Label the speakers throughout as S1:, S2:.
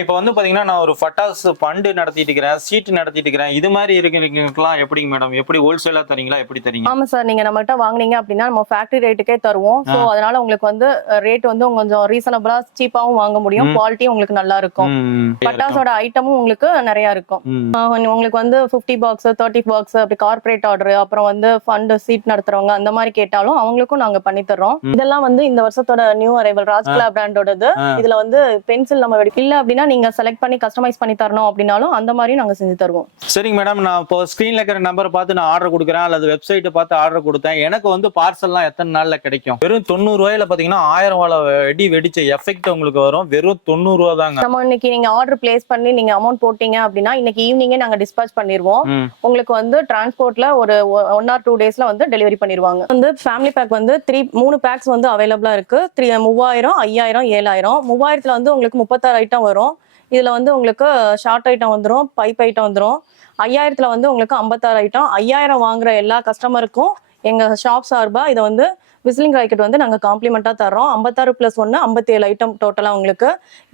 S1: இப்போ வந்து பாத்தீங்கன்னா நான் ஒரு ஃபட்டாஸ் ஃபண்டு நடத்திட்டு இருக்கிறேன் சீட்டு நடத்திட்டு இருக்கிறேன். இது மாதிரி இருக்கிறவங்களுக்குலாம் எப்படிங்க மேடம் எப்படி ஹோல்சேலா தரீங்களா? எப்படி தரீங்க?
S2: ஆமா சார் நீங்க நம்மகிட்ட வாங்குனீங்க அப்படின்னா நம்ம ஃபேக்டரி ரேட்டுக்கே தருவோம். சோ அதனால உங்களுக்கு வந்து ரேட் வந்து கொஞ்சம் ரீசனபிளா சீப்பாவும் வாங்க முடியும்.
S1: ம்.
S2: குவாலிட்டியும் உங்களுக்கு நல்லா இருக்கும்.
S1: ம்,
S2: பட்டாசோட ஐட்டமும் உங்களுக்கு நிறைய இருக்கும். உங்களுக்கு வந்து 50 பாக்ஸ் தேர்ட்டி பாக்ஸ் அப்படி கார்ப்பரேட் ஆர்டர் அப்புறம் வந்து ஃபண்ட் சீட் நடத்துறவங்க அந்த மாதிரி கேட்டாலும் அவங்களுக்கும் நாங்க பண்ணி தர்றோம். இதெல்லாம் வந்து இந்த வருஷத்தோட நியூ அரைவல் ராஜ்கலா பிராண்டோடது. இதுல வந்து பென்சில் நம்ம இல்ல அப்படின்னா நீங்க செலக்ட் பண்ணி கஸ்டமைஸ் பண்ணி தரணும் அப்படின்னாலும் அந்த மாதிரியும் நாங்க செஞ்சு தருவோம்.
S1: சரிங்க மேடம் நான் இப்போ ஸ்க்ரீன்ல இருக்கிற நம்பரை பார்த்து நான் ஆர்டர் கொடுக்குறேன் அல்லது வெப்சைட்டை பார்த்து ஆர்டர் கொடுத்தேன். எனக்கு வந்து பார்சல்லாம் எத்தனை நாள்ல கிடைக்கும்? வெறும் தொண்ணூறு ரூபாயில பாத்தீங்கன்னா ஆயிரம் வாழ வெடி வெடிச்ச எஃபெக்ட் உங்களுக்கு வரும். வெறும் தொண்ணூறு ரூபா தாங்க.
S2: நம்ம இன்னைக்கு நீங்க ஆர்டர் பிளேஸ் பண்ணி நீங்க அமௌண்ட் போட்டீங்க அப்படின்னா இன்னைக்கு ஈவினிங்கே நாங்க டிஸ்பாச் பண்ணிடுவோம். உங்களுக்கு வந்து டிரான்ஸ்போர்ட்ல ஒரு ஒன் ஆர் டூ டேஸ்ல வந்து டெலிவரி பண்ணிடுவாங்க வந்து ஃபேமிலி பேக் வந்து த்ரீ மூணு பேக்ஸ் வந்து அவைலபிளா இருக்கு. த்ரீ மூவாயிரம் ஐயாயிரம் ஏழாயிரம். மூவாயிரத்துல வந்து உங்களுக்கு முப்பத்தாறு ஐட்டம் வரும். இதில் வந்து உங்களுக்கு ஷார்ட் ஐட்டம் வந்துடும் பைப் ஐட்டம் வந்துடும் ஐயாயிரத்தில் வந்து உங்களுக்கு ஐம்பத்தாறு ஐட்டம் ஐயாயிரம் வாங்குற எல்லா கஸ்டமருக்கும் எங்கள் ஷாப் சார்பாக இதை வந்து விசிலிங் ராக்கெட் வந்து நாங்கள் காம்ப்ளிமெண்ட்டாக தர்றோம். ஐம்பத்தாறு ப்ளஸ் ஒன்று ஐம்பத்தேழு ஐட்டம் டோட்டலாக உங்களுக்கு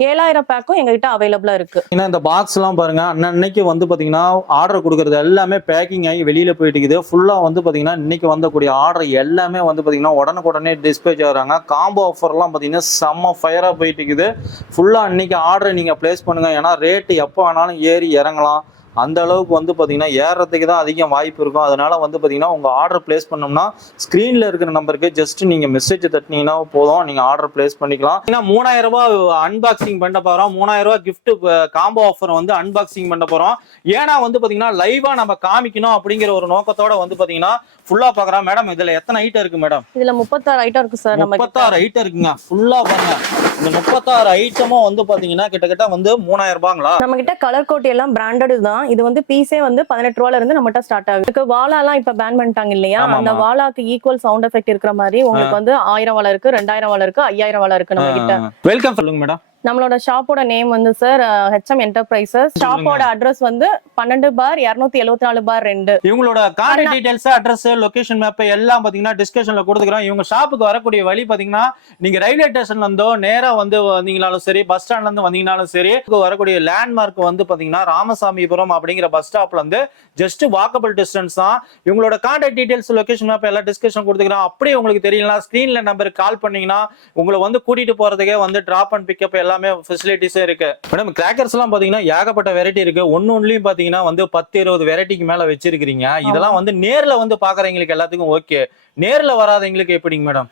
S2: ஏழாயிரம் பேக்கும் எங்ககிட்ட அவைலபிளாக இருக்குது
S1: ஏன்னா இந்த பாக்ஸ்லாம் பாருங்க அன்னன்னைக்கு வந்து பார்த்தீங்கன்னா ஆர்டர் கொடுக்கறது எல்லாமே பேக்கிங் ஆகி வெளியில் போயிட்டு இருக்குது. வந்து பார்த்தீங்கன்னா இன்னைக்கு வந்தக்கூடிய ஆர்டர் எல்லாமே வந்து பார்த்தீங்கன்னா உடனுக்குடனே டிஸ்பேச் ஆகுறாங்க. காம்போ ஆஃபர்லாம் பார்த்தீங்கன்னா செம்ம ஃபயராக போயிட்டு இருக்குது. ஃபுல்லா இன்னைக்கு ஆர்டர் நீங்கள் ப்ளேஸ் பண்ணுங்கள் ஏன்னா ரேட்டு எப்போ வேணாலும் ஏறி இறங்கலாம். அந்த அளவுக்கு வந்து பாத்தீங்கன்னா ஏறதுக்கு தான் அதிகம் வாய்ப்பு இருக்கும். அதனால வந்து பாத்தீங்கன்னா உங்க ஆர்டர் பிளேஸ் பண்ணோம்னா ஸ்க்ரீன்ல இருக்கிற நம்பருக்கு ஜஸ்ட் நீங்க மெசேஜ் தட்டினீங்கன்னா போதும். நீங்க ஆர்டர் பிளேஸ் பண்ணிக்கலாம். ஏன்னா மூணாயிரம் ரூபாய் அன்பாக்சிங் பண்ண போறோம். மூணாயிரம் ரூபாய் gift காம்போ ஆஃபர் வந்து அன்பாக்சிங் பண்ண போறோம். ஏன்னா வந்து பாத்தீங்கன்னா லைவா நம்ம காமிக்கணும் அப்படிங்கிற ஒரு நோக்கத்தோட வந்து பாத்தீங்கன்னா ஃபுல்லா பாக்குறோம். மேடம் இதுல எத்தனை ஐட்டம் இருக்கு மேடம்
S2: இதுல முப்பத்தாறு ஐட்டம் இருக்கு சார்.
S1: முப்பத்தாறு ஐட்டம் இருக்குங்க. ஃபுல்லா பாருங்க. இந்த முப்பத்தாறு ஐட்டமும் வந்து பாத்தீங்கன்னா கிட்டத்தட்ட வந்து மூணாயிரம் ரூபாங்களா?
S2: நம்ம கிட்ட கலர் கோட் எல்லாம் பிராண்டட் தான். இது வந்து பீஸே வந்து பதினெட்டு ரூபால இருந்து நம்மகிட்ட ஸ்டார்ட் ஆகுது. இதுக்கு வாலா எல்லாம் இப்ப பேன் பண்ணிட்டாங்க இல்லையா? அந்த. வாலாக்கு ஈக்குவல் சவுண்ட் எஃபெக்ட் இருக்கிற மாதிரி உங்களுக்கு வந்து ஆயிரம் வாழை இருக்கு ரெண்டாயிரம் வாழை இருக்கு ஐயாயிரம் வாழை இருக்கு நம்ம கிட்ட.
S1: வெல்கம் சொல்லுங்க மேடம்
S2: நம்மளோட ஷாப்போட நேம் வந்து சார் ஹெச்எம் என்டர்பிரைசஸ் ஷாப்போட அட்ரஸ் வந்து பன்னெண்டு பார் இருநூத்தி எழுபத்தி நாலு பார் ரெண்டு.
S1: இவங்களோட contact details address location map எல்லாம் பாத்தீங்கன்னா டிஸ்கஷன்ல கொடுத்துக்கிறோம். இவங்க ஷாப்புக்கு வரக்கூடிய வழி பாத்தீங்கன்னா நீங்க ரயில்வே ஸ்டேஷன்ல இருந்தோ நேரா வந்து வந்தீங்கனாலும் சரி பஸ் ஸ்டாண்ட்ல இருந்து வந்தீங்கனாலும் சரி வரக்கூடிய லேண்ட்மார்க் வந்து பாத்தீங்கன்னா ராமசாமிபுரம் அப்படிங்கிற பஸ் ஸ்டாப்ல இருந்து ஜஸ்ட் வாக்கபிள் டிஸ்டன்ஸ் தான். இவங்களோட கான்டாக்ட் டீடைல்ஸ் லொகேஷன் மேப் எல்லாம் டிஸ்கஷன் கொடுத்துக்கிறோம். அப்படியே உங்களுக்கு தெரியலனா ஸ்கிரீன்ல நம்பருக்கு கால் பண்ணீங்கன்னா உங்களை வந்து கூட்டிட்டு போறதுக்கே வந்து டிராப் அண்ட் பிக்கப் எல்லாமே ஃபெசிலிட்டிஸே இருக்கு. மேடம் கிராக்கர்ஸ் எல்லாம் பாத்தீங்கன்னா ஏகப்பட்ட வெரைட்டி இருக்கு. ஒன்னு ஒன்லயும் பாத்தீங்கன்னா வந்து பத்து இருபது வெரைட்டிக்கு மேல வச்சிருக்கீங்க இதெல்லாம் வந்து நேர்ல வந்து பாக்குறவங்களுக்கு எல்லாத்துக்கும் ஓகே நேர்ல வராதவங்களுக்கு எப்படிங்க மேடம்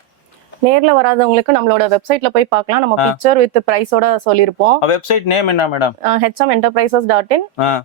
S2: நேர்ல வராதவங்களுக்கு நம்மளோட வெப்சைட்ல போய் பார்க்கலாம். நம்ம பிக்சர் வித் பிரைஸோட சொல்லியிருப்போம்.
S1: வெப்சைட் நேம் என்ன madam
S2: HM enterprises dot in.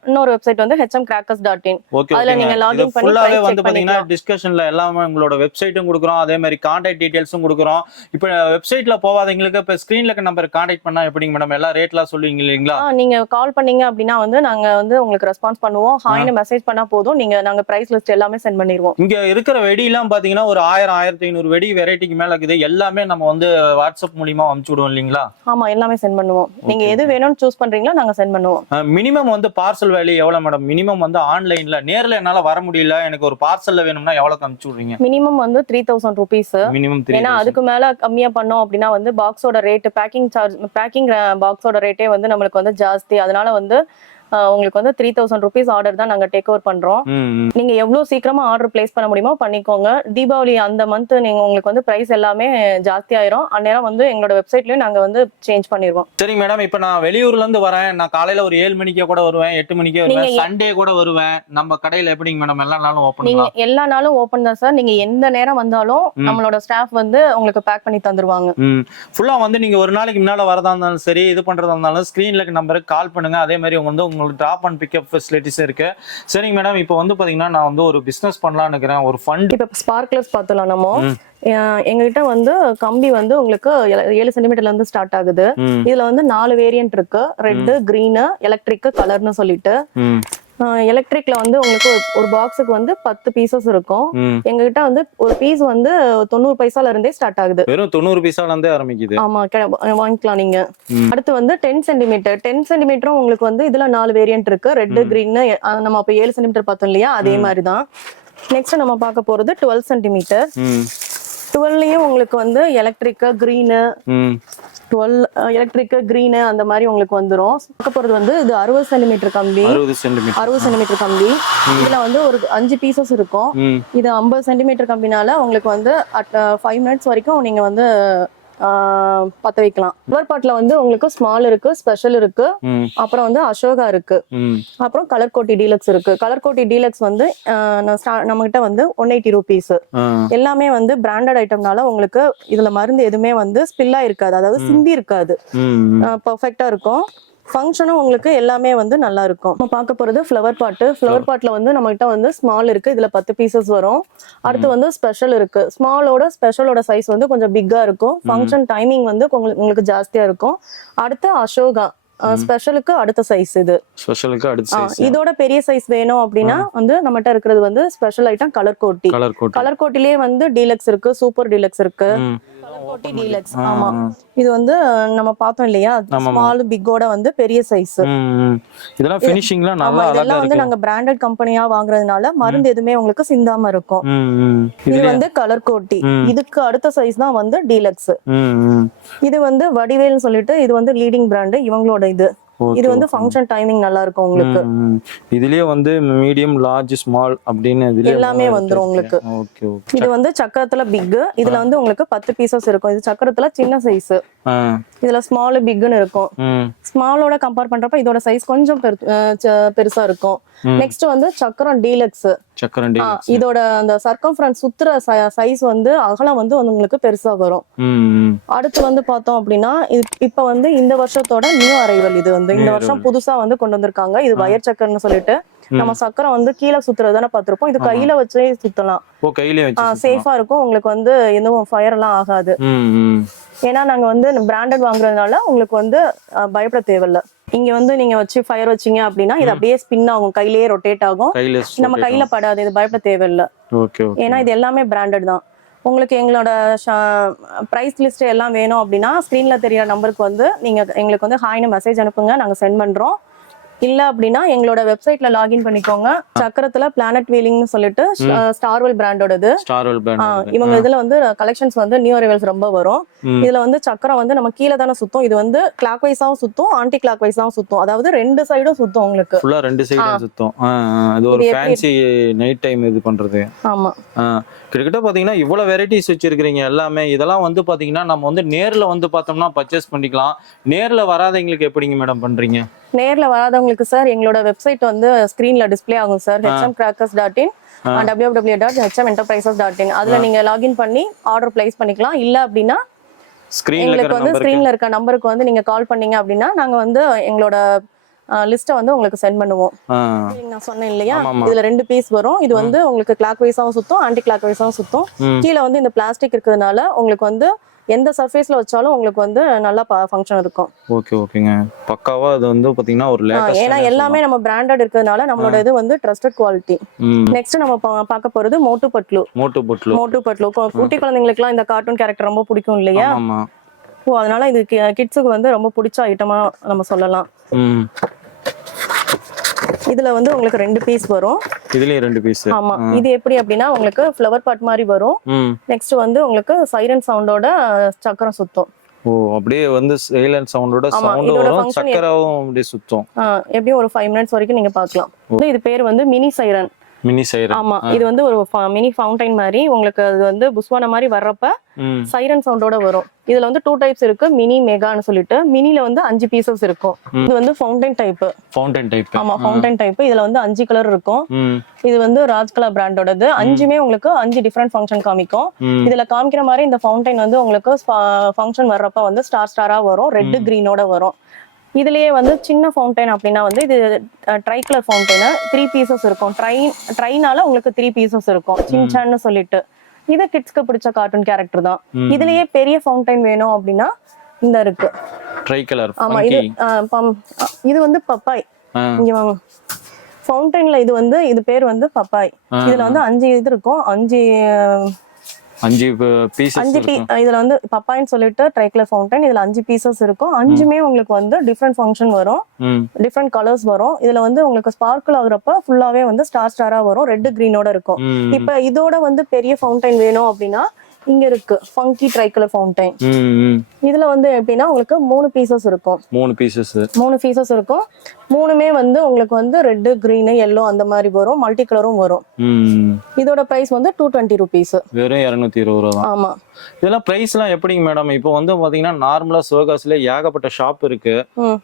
S2: இன்னொரு வெப்சைட் வந்து HM crackers dot in
S1: okay
S2: அதுல நீங்க login பண்ணி
S1: ஃபுல்லாவே வந்து பாத்தீங்கன்னா. டிஸ்கஷன்ல எல்லாமே உங்களோட வெப்சைட்டும் கொடுக்குறோம். அதே மாதிரி கான்டாக்ட் டீடைல்ஸும் கொடுக்குறோம். இப்போ வெப்சைட்ல போகாதவங்களுக்கு இப்போ ஸ்கிரீன்ல நம்பர் கான்டாக்ட் பண்ணா எப்படிங்க மேடம் எல்லாம் ரேட்லாம் சொல்லுவீங்க இல்லைங்களா?
S2: நீங்க கால் பண்ணீங்க அப்படின்னா வந்து நாங்க வந்து உங்களுக்கு ரெஸ்பான்ஸ் பண்ணுவோம். ஹாய்னு மெசேஜ் பண்ணா போதும். நீங்க நாங்க பிரைஸ் லிஸ்ட் எல்லாமே சென்ட் பண்ணிடுவோம்.
S1: இங்க இருக்கிற வெடி எல்லாம் பாத்தீங்கன்னா ஒரு ஆயிரம் ஆயிரத்தி ஐநூறு வெடி வெரைட்டிக்கு மேல இருக்குது. எல்லாமே நம்ம வந்து வாட்ஸ்அப் மூலியமா அனுப்பிச்சு விடுவோம் இல்லைங்களா?
S2: ஆமா எல்லாமே சென்ட் பண்ணுவோம். நீங்க எது வேணும்னு சூஸ் பண்றீங்களோ நாங்க சென்ட் பண்ணுவோம்.
S1: மினிமம் வந்து பார்சல் வேல்யூ எவ்வளவு மேடம் மினிமம் வந்து ஆன்லைன்ல நேர்ல என்னால வர முடியல எனக்கு ஒரு பார்சல்ல வேணும்னா எவ்வளவு அனுப்பிச்சு விடுறீங்க?
S2: மினிமம் வந்து த்ரீ தௌசண்ட் ருபீஸ்
S1: மினிமம்
S2: ஏன்னா அதுக்கு மேல கம்மியா பண்ணோம் அப்படின்னா வந்து பாக்ஸோட ரேட் பேக்கிங் சார்ஜ் பேக்கிங் பாக்ஸோட ரேட்டே வந்து நம்மளுக்கு வந்து ஜாஸ்தி. அதனால வந்து உங்களுக்கு வந்து த்ரீ தௌசண்ட் ருபீஸ் ஆர்டர் தான் நாங்க டேக் ஓவர் பண்றோம். நீங்க எவ்வளவு சீக்கிரமா ஆர்டர் பிளேஸ் பண்ண முடியுமோ பண்ணிக்கோங்க. தீபாவளி அந்த மந்த் நீங்க உங்களுக்கு வந்து பிரைஸ் எல்லாமே ஜாஸ்தி ஆயிரும். அந்நேரம் வந்து எங்களோட வெப்சைட்லயும் நாங்க வந்து சேஞ்ச் பண்ணிடுவோம்
S1: சரி மேடம் இப்ப நான் வெளியூர்ல இருந்து வரேன். நான் காலையில ஒரு ஏழு மணிக்கே கூட வருவேன் எட்டு மணிக்கே வருவேன். சண்டே கூட வருவேன். நம்ம கடையில எப்படிங்க மேடம் எல்லா நாளும் ஓப்பன்
S2: நீங்க எல்லா நாளும் ஓபன் தான் சார் நீங்க எந்த நேரம் வந்தாலும். நம்மளோட ஸ்டாஃப் வந்து உங்களுக்கு பேக் பண்ணி தந்துருவாங்க.
S1: ஃபுல்லா வந்து நீங்க ஒரு நாளைக்கு முன்னால வரதா இருந்தாலும் சரி இது பண்றதா இருந்தாலும் ஸ்கிரீன்ல நம்பருக்கு கால் பண்ணுங்க. அதே மாதிரி உங்க வந்து உங்களுக்கு டிராப் அண்ட் பிக்கப் ஃபெசிலிட்டிஸ் இருக்கு. சரிங்க மேடம் இப்போ வந்து பாத்தீங்கன்னா நான் வந்து ஒரு பிசினஸ் பண்ணலாம்னு இருக்கிறேன். ஒரு ஃபண்ட்
S2: இப்ப ஸ்பார்க்லஸ் பார்த்தலாம் நம்ம. எங்ககிட்ட வந்து கம்பி வந்து உங்களுக்கு ஏழு சென்டிமீட்டர்ல இருந்து ஸ்டார்ட் ஆகுது. இதுல வந்து நாலு வேரியன்ட் இருக்கு. ரெட் கிரீனு எலக்ட்ரிக் கலர்னு சொல்லிட்டு. எலக்ட்ரிக்ல வந்து உங்களுக்கு ஒரு- பாக்ஸுக்கு வந்து பத்து பீசஸ் இருக்கும். எங்ககிட்ட வந்து ஒரு பீஸ் வந்து தொண்ணூறு பைசால இருந்தே ஸ்டார்ட் ஆகுது.
S1: வெறும் தொண்ணூறு பைசால இருந்தே ஆரம்பிக்குது.
S2: ஆமா வாங்கிக்கலாம் நீங்க. அடுத்து வந்து டென் சென்டிமீட்டர் டென் சென்டிமீட்டரும் உங்களுக்கு வந்து இதுல நாலு வேரியன்ட் இருக்கு. ரெட் கிரீன் நம்ம அப்ப ஏழு சென்டிமீட்டர் பார்த்தோம் இல்லையா? அதே மாதிரி தான் நெக்ஸ்ட் நம்ம பார்க்க போறது டுவெல் சென்டிமீட்டர் டுவெல்லையும் உங்களுக்கு வந்து electric green twelve electric green அந்த மாதிரி உங்களுக்கு வந்துரும். பார்க்க போறது வந்து இது அறுபது சென்டிமீட்டர் கம்பி.
S1: அறுபது சென்டிமீட்டர்
S2: கம்பி. இதுல வந்து ஒரு அஞ்சு பீசஸ் இருக்கும். இது ஐம்பது சென்டிமீட்டர் கம்பினால உங்களுக்கு வந்து அட் ஃபைவ் மினிட்ஸ் வரைக்கும் நீங்க வந்து பத்த வைக்கலாம். ஃப்ளவர் பாட்ல வந்து உங்களுக்கு ஸ்மால் இருக்கு ஸ்பெஷல் இருக்கு. அப்புறம் வந்து அசோகா இருக்கு. அப்புறம் கலர் கோட்டி டீலக்ஸ் இருக்கு. கலர் கோட்டி டீலக்ஸ் வந்து நம்ம கிட்ட வந்து ஒன் எயிட்டி ருபீஸ் எல்லாமே வந்து பிராண்டட் ஐட்டம்னால உங்களுக்கு இதுல மருந்து எதுவுமே வந்து ஸ்பில்லா இருக்காது. அதாவது சிந்தி இருக்காது. பர்ஃபெக்டா இருக்கும். ஃபங்க்ஷனும் உங்களுக்கு எல்லாமே வந்து நல்லா இருக்கும் நம்ம பார்க்க போறது ஃப்ளவர் பாட்டு ஃப்ளவர் பாட்ல வந்து நம்ம கிட்ட வந்து ஸ்மால் இருக்கு. இதுல பத்து பீசஸ் வரும். அடுத்து வந்து ஸ்பெஷல் இருக்கு. ஸ்மாலோட ஸ்பெஷலோட சைஸ் வந்து கொஞ்சம் பிக்கா இருக்கும். ஃபங்க்ஷன் டைமிங் வந்து உங்களுக்கு உங்களுக்கு ஜாஸ்தியா இருக்கும். அடுத்து அசோகா. ஸ்பெஷலுக்கு அடுத்த சைஸ் இது.
S1: ஸ்பெஷலுக்கு அடுத்த சைஸ்
S2: இதோட பெரிய சைஸ் வேணும் அப்படின்னா வந்து நம்மகிட்ட இருக்கிறது வந்து ஸ்பெஷல் ஐட்டம் கலர் கோட்டி.
S1: கலர் கோட்
S2: கலர் கோட்டிலேயே வந்து டீலக்ஸ் இருக்கு சூப்பர் டீலக்ஸ் இருக்கு. கோட்டி டீலக்ஸ் ஆமா. இது வந்து நம்ம பார்த்தோம் இல்லையா. ஸ்மால் பிக்கோட வந்து பெரிய சைஸ்.
S1: இதெல்லாம் ஃபினிஷிங்லாம் நல்லா
S2: இதெல்லாம் வந்து நாங்க பிராண்டட் கம்பெனியா வாங்குறதுனால மருந்து எதுவுமே உங்களுக்கு சிந்தாம இருக்கும். இது வந்து கலர் கோட்டி. இதுக்கு அடுத்த சைஸ் தான் வந்து டீலக்ஸ் இது வந்து வடிவேல்னு சொல்லிட்டு இது வந்து லீடிங் பிராண்டு இவங்களோட இது. இது வந்து ஃபங்க்ஷன் டைமிங் நல்லா இருக்கும் உங்களுக்கு.
S1: இதுலயே வந்து மீடியம் லார்ஜ் ஸ்மால் அப்படின்னு
S2: எல்லாமே வந்துரும் உங்களுக்கு.
S1: ஓகே ஓகே
S2: இது வந்து சக்கரத்துல பிக் இதுல வந்து உங்களுக்கு பத்து பீசஸ் இருக்கும். இது சக்கரத்துல சின்ன சைஸ் இதுல ஸ்மால் பிக்னு இருக்கும். ஸ்மாலோட கம்பேர் பண்றப்ப இதோட சைஸ் கொஞ்சம் பெருசா இருக்கும். நெக்ஸ்ட் வந்து சக்கரம் டீலக்ஸ்
S1: சக்கரண்டி
S2: இதோட அந்த சர்க்கம்ஃபரன்ஸ் சுத்துற சைஸ் வந்து அகலம் வந்து உங்களுக்கு பெருசா வரும். அடுத்து வந்து பார்த்தோம் அப்படின்னா இது இப்ப வந்து இந்த வருஷத்தோட நியூ அரைவல் இது வந்து. இந்த வருஷம் புதுசா வந்து கொண்டு வந்திருக்காங்க. இது வயர் சக்கரம்னு சொல்லிட்டு. நம்ம சக்கரம் வந்து கீழே சுத்துறது தானே பார்த்திருப்போம். இது கையில வச்சே சுத்தலாம். சேஃபா இருக்கும். உங்களுக்கு வந்து எதுவும் ஃபயர் எல்லாம் ஆகாது. ஏன்னா நாங்க வந்து பிராண்டட் வாங்குறதுனால உங்களுக்கு வந்து பயப்பட தேவையில்ல. இங்க வந்து நீங்க வச்சு ஃபயர் வச்சீங்க அப்படின்னா இது அப்படியே ஸ்பின் ஆகும். கையிலேயே ரொட்டேட் ஆகும். நம்ம கையில படாது. இது பயப்பட தேவையில்ல. ஏன்னா இது எல்லாமே பிராண்டட் தான். உங்களுக்கு எங்களோட ப்ரைஸ் லிஸ்ட் எல்லாம் வேணும் அப்படின்னா ஸ்க்ரீன்ல தெரியற நம்பருக்கு வந்து நீங்க எங்களுக்கு வந்து ஹாய்னு மெசேஜ் அனுப்புங்க. நாங்க சென்ட் பண்றோம். இல்ல அப்படின்னா எங்களோட வெப்சைட்ல லாகின் பண்ணிக்கோங்க. சக்கரத்துல பிளானட் வீலிங்னு சொல்லிட்டு ஸ்டார்வெல் பிராண்டோடது இவங்க இதுல வந்து கலெக்ஷன்ஸ் வந்து நியூ அரைவல்ஸ் ரொம்ப வரும். இதுல வந்து சக்கரம் வந்து நம்ம கீழே தானே சுத்தும். இது வந்து கிளாக் வைஸாவும் சுத்தும் ஆன்டி கிளாக் வைஸாவும் சுத்தும். அதாவது ரெண்டு சைடும் சுத்தும் உங்களுக்கு.
S1: ஃபுல்லா ரெண்டு சைடும் சுத்தம். இது ஒரு ஃபேன்சி நைட் டைம் இது பண்றது.
S2: ஆமா.
S1: கிட்டத்தட்ட பாத்தீங்கன்னா இவ்வளவு வெரைட்டிஸ் வச்சிருக்கீங்க எல்லாமே. இதெல்லாம் வந்து பாத்தீங்கன்னா நம்ம வந்து நேர்ல வந்து பார்த்தோம்னா பர்ச்சேஸ் பண்ணிக்கலாம். நேர்ல வராதவங்களுக்கு எப்படிங்க மேடம் பண்றீங்க?
S2: நேர்ல வராதவங்களுக்கு சார் எங்களோட வெப்சைட் வந்து ஸ்கிரீன்ல டிஸ்ப்ளே ஆகும் sir HM crackers dot in W W dot HM enterprises dot in அதுல நீங்க லாகின் பண்ணி ஆர்டர் பிளேஸ் பண்ணிக்கலாம். இல்ல அப்படின்னா எங்களுக்கு வந்து ஸ்கிரீன்ல இருக்க நம்பருக்கு வந்து நீங்க கால் பண்ணீங்க அப்படின்னா நாங்க வந்து எங்களோட லிஸ்ட்டை வந்து உங்களுக்கு சென்ட் பண்ணுவோம். நான் சொன்னேன் இல்லையா. இதுல ரெண்டு பீஸ் வரும். இது வந்து உங்களுக்கு கிளாக் வைஸாவும் சுத்தும் ஆன்டி கிளாக் வைஸாவும் சுத்தும். கீழே வந்து இந்த பிளாஸ்டிக் இருக்கிறதுனால உங்களுக்கு வந்து எந்த சர்ஃபேஸ்ல வச்சாலும் உங்களுக்கு வந்து நல்லா ஃபங்க்ஷன் இருக்கும்.
S1: ஓகே ஓகேங்க பக்காவா அது வந்து பாத்தீங்கன்னா ஒரு லேட்டஸ்ட்
S2: எல்லாமே நம்ம பிராண்டட் இருக்கிறதுனால நம்மளோட இது வந்து ட்ரஸ்டட் குவாலிட்டி நெக்ஸ்ட் நம்ம பார்க்க போறது மோட்டு பட்லு
S1: மோட்டு பொட்லு
S2: மோட்டு பட்லு குட்டி குழந்தைங்களுக்குலாம் இந்த கார்ட்டூன் கேரக்டர் ரொம்ப பிடிக்கும் இல்லையா? ஓ அதனால இது கிட்ஸுக்கு வந்து ரொம்ப பிடிச்ச ஐட்டமா நம்ம சொல்லலாம். இதுல வந்து உங்களுக்கு ரெண்டு பீஸ் வரும்.
S1: இதுலயும் ரெண்டு பீஸ்
S2: ஆமா. இது எப்படி அப்படின்னா உங்களுக்கு ஃப்ளவர் பாட் மாதிரி வரும். நெக்ஸ்ட் வந்து உங்களுக்கு சைரன் சவுண்டோட சக்கரம் சுத்தும்.
S1: ஓ அப்படியே வந்து சைலண்ட் சவுண்டோட சவுண்ட் வரும். சக்கராவும் அப்படியே சுத்தும்.
S2: எப்படியும் ஒரு ஃபைவ் மினிட்ஸ் வரைக்கும் நீங்க பார்க்கலாம். இது பேர் வந்து மினி சைரன்
S1: மினி சைரன்.
S2: ஆமா இது வந்து ஒரு மினி ஃபவுண்டைன் மாதிரி உங்களுக்கு அது வந்து புஸ்வான மாதிரி வர்றப்ப சைரன் சவுண்டோட வரும். இதுல வந்து டூ டைப்ஸ் இருக்கு மினி மெகான்னு சொல்லிட்டு. மினில வந்து அஞ்சு பீசஸ் இருக்கும். இது வந்து ஃபவுண்டைன் டைப்
S1: ஃபவுண்டன் டைப்
S2: ஆமா ஃபவுண்டைன் டைப் இதுல வந்து அஞ்சு கலர் இருக்கும். இது வந்து ராஜ்கலா பிராண்டோடது. அஞ்சுமே உங்களுக்கு அஞ்சு டிஃப்ரெண்ட் ஃபங்க்ஷன் காமிக்கும். இதுல காமிக்கிற மாதிரி இந்த ஃபவுண்டைன் வந்து உங்களுக்கு ஃபங்க்ஷன் வர்றப்ப வந்து ஸ்டார் ஸ்டாரா வரும். ரெட் கிரீனோட வரும். இதுலயே வந்து சின்ன ஃபவுண்டைன் அப்படின்னா வந்து இது tri colour fountain three pieces இருக்கும். ட்ரைன் ட்ரைனால உங்களுக்கு த்ரீ பீசஸ் இருக்கும். சின்சான்னு சொல்லிட்டு. இது கிட்ஸ்க்கு பிடிச்ச கார்ட்டூன் கேரக்டர் தான். இதுலயே பெரிய ஃபவுண்டைன் வேணும் அப்படின்னா இந்த இருக்கு.
S1: ட்ரை கலர்
S2: ஆமா இது இது வந்து பப்பாய். இங்க வாங்க. ஃபவுண்டைன்ல இது வந்து இது பேர் வந்து பப்பாய். இதுல வந்து அஞ்சு இது இருக்கும். அஞ்சு
S1: அஞ்சு பீசஸ்
S2: அஞ்சு இதுல வந்து பப்பாயின்னு சொல்லிட்டு ட்ரைக்லர் ஃபவுண்டைன் இதுல அஞ்சு பீசஸ் இருக்கும். அஞ்சுமே உங்களுக்கு வந்து டிஃப்ரெண்ட் ஃபங்க்ஷன் வரும். டிஃப்ரெண்ட் கலர்ஸ் வரும். இதுல வந்து உங்களுக்கு ஸ்பார்க்கிள் ஆகுறப்ப ஃபுல்லாவே வந்து ஸ்டார் ஸ்டாரா வரும். ரெட் கிரீனோட இருக்கும். இப்ப இதோட வந்து பெரிய ஃபவுண்டைன் வேணும் அப்படின்னா இங்க இருக்கு. ஃபங்கி ட்ரை கலர் ஃபவுண்டைன் இதுல வந்து எப்படின்னா உங்களுக்கு மூணு பீசஸ் இருக்கும்.
S1: மூணு பீசஸ்
S2: மூணு பீசஸ் இருக்கும். மூணுமே வந்து உங்களுக்கு வந்து ரெட்டு கிரீனு எல்லோ அந்த மாதிரி வரும். மல்டி கலரும் வரும். இதோட பிரைஸ் வந்து டூ டுவெண்ட்டி ருபீஸ்
S1: வெறும் இரநூத்தி இருபது ரூபா
S2: ஆமா.
S1: இதெல்லாம் ப்ரைஸ்லாம் எப்படிங்க மேடம் இப்போ வந்து பாத்தீங்கன்னா நார்மலா சிவகாசில ஏகப்பட்ட ஷாப் இருக்கு.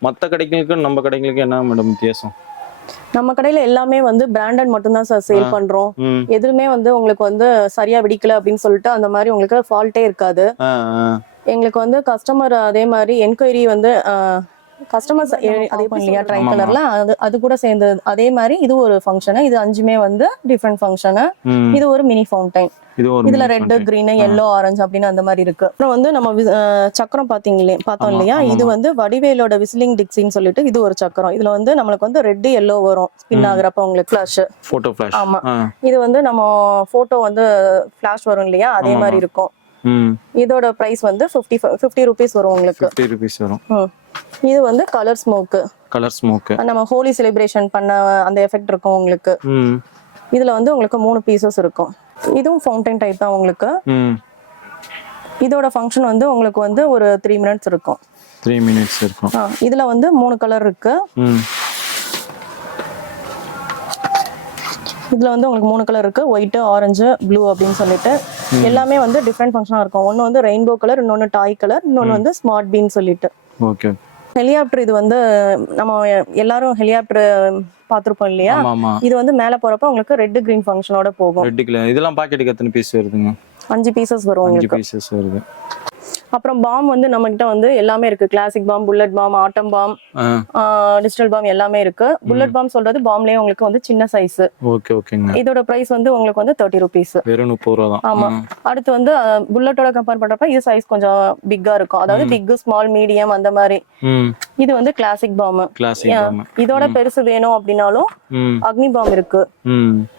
S1: மத்த கடைகளுக்கும் நம்ம கடைகளுக்கும் என்ன மேடம் வித்தியாசம்?
S2: நம்ம கடையில எல்லாமே வந்து பிராண்டட் மட்டும்தான் சார் சேல் பண்றோம். எதுவுமே வந்து உங்களுக்கு வந்து சரியா வெடிக்கல அப்படின்னு சொல்லிட்டு அந்த மாதிரி உங்களுக்கு ஃபால்ட்டே இருக்காது. எங்களுக்கு வந்து கஸ்டமர் அதே மாதிரி என்கொயரி வந்து கஸ்டமர்ஸ் அதே இல்லையா ட்ரை. கலர்ல அது அது கூட சேர்ந்து அதே மாதிரி இது ஒரு ஃபங்க்ஷனு இது அஞ்சுமே வந்து டிஃப்ரெண்ட் ஃபங்க்ஷனு இது ஒரு மினி ஃபவுண்டைன் இதுல ரெட். கிரீன் எல்லோ ஆரஞ்சு அப்படின்னு அந்த மாதிரி இருக்கு. அப்புறம் வந்து நம்ம சக்கரம் பாத்தீங்களே பார்த்தோம் இல்லையா? இது. வந்து வடிவேலோட விசிலிங் டிக்ஸின்னு சொல்லிட்டு இது ஒரு சக்கரம். இதுல வந்து நம்மளுக்கு வந்து ரெட் எல்லோ வரும். ஸ்பின். ஆகுறப்ப உங்களுக்கு ஃபிளாஷ்
S1: போட்டோ ஃபிளாஷ்
S2: ஆமா. இது வந்து நம்ம போட்டோ வந்து ஃபிளாஷ் வரும் இல்லையா? அதே. மாதிரி இருக்கும். இதோட பிரைஸ் வந்து ஃபிஃப்டி ஃபிஃப்டி ருபீஸ் வரும் உங்களுக்கு.
S1: ஃபிஃப்டி ருபீஸ் வரும்.
S2: இது வந்து கலர் ஸ்மோக்கு
S1: கலர் ஸ்மோக்கு
S2: நம்ம ஹோலி செலிப்ரேஷன் பண்ண அந்த எஃபெக்ட் இருக்கும் உங்களுக்கு. இதுல வந்து உங்களுக்கு மூணு பீசஸ் இருக்கும். இதுவும் ஃபவுண்டைன் டைப் தான் உங்களுக்கு. இதோட ஃபங்க்ஷன் வந்து உங்களுக்கு வந்து ஒரு த்ரீ மினிட்ஸ் இருக்கும்.
S1: த்ரீ மினிட்ஸ் இருக்கும்.
S2: இதுல வந்து மூணு கலர் இருக்கு. இதுல வந்து உங்களுக்கு மூணு கலர் இருக்கு. ஒயிட் ஆரஞ்சு ப்ளூ அப்படின்னு சொல்லிட்டு எல்லாமே வந்து டிஃப்ரெண்ட் ஃபங்க்ஷனா இருக்கும். ஒன்னு வந்து ரெயின்போ கலர் இன்னொன்னு டாய் கலர் இன்னொன்னு வந்து ஸ்மார்ட் பீன் சொல்லிட்டு.
S1: ஓகே
S2: ஹெலிகாப்டர் இது வந்து நம்ம எல்லாரும் ஹெலிகாப்டர் பார்த்திருப்போம் இல்லையா? இது வந்து மேல போறப்ப உங்களுக்கு ரெட் கிரீன் ஃபங்க்ஷனோட போகும்.
S1: கிலோ இதெல்லாம் பாக்கெட்டுக்கு எத்தனை பீஸ் வருதுங்க?
S2: அஞ்சு பீசஸ் வரும்
S1: அஞ்சு பீசஸ் வருது.
S2: அப்புறம் பாம் வந்து நம்ம கிட்ட வந்து எல்லாமே இருக்கு. Classic bomb bullet bomb atom bomb digital bomb எல்லாமே இருக்கு. புல்லட் பாம் சொல்றது பாம்லயே உங்களுக்கு வந்து சின்ன சைஸ்
S1: ஓகே ஓகேங்க.
S2: இதோட பிரைஸ் வந்து உங்களுக்கு வந்து தேர்ட்டி ருபீஸ்
S1: வெறும் முப்பது ரூபா தான்
S2: ஆமா. அடுத்து வந்து புல்லட்டோட கம்பேர் பண்றப்ப இது சைஸ் கொஞ்சம் பிக்கா இருக்கும். அதாவது பிக் ஸ்மால் மீடியம் அந்த மாதிரி. இது வந்து கிளாசிக் பாம்
S1: கிளாசிக் பாம்
S2: இதோட பெருசு வேணும் அப்படின்னாலும் அக்னி பாம் இருக்கு.